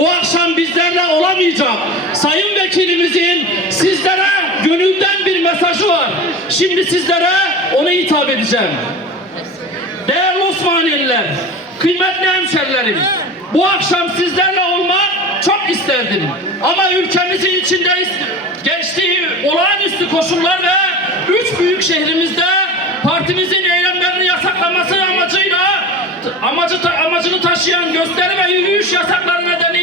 bu akşam bizlerle olamayacak. Sayın Vekilimizin sizlere gönülden bir mesajı var. Şimdi sizlere ona hitap edeceğim. Değerli Osmaniyeliler, kıymetli hemşerilerim, bu akşam sizlerle olmak çok isterdim. Ama ülkemizin içinde geçtiği olağanüstü koşullar ve üç büyük şehrimizde partimizin eylemlerini yasaklaması amacıyla amacı amacını taşıyan gösteri ve yürüyüş yasakları nedeniyle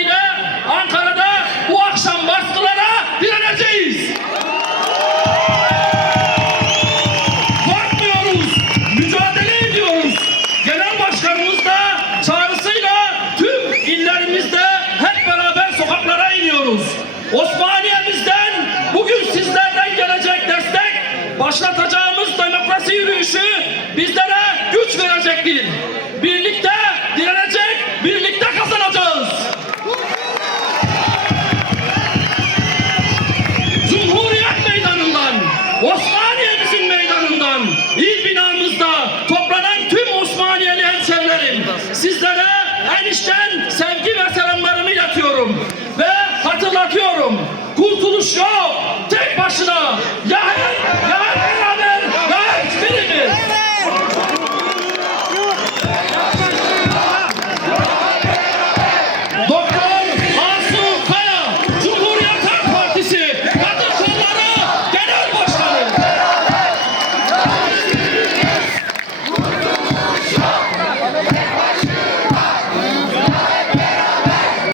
Başkanımız çağrısıyla tüm illerimizde hep beraber sokaklara iniyoruz. Osmaniye'mizden bugün sizlerden gelecek destek başlatacağımız demokrasi yürüyüşü bizlere güç verecek. show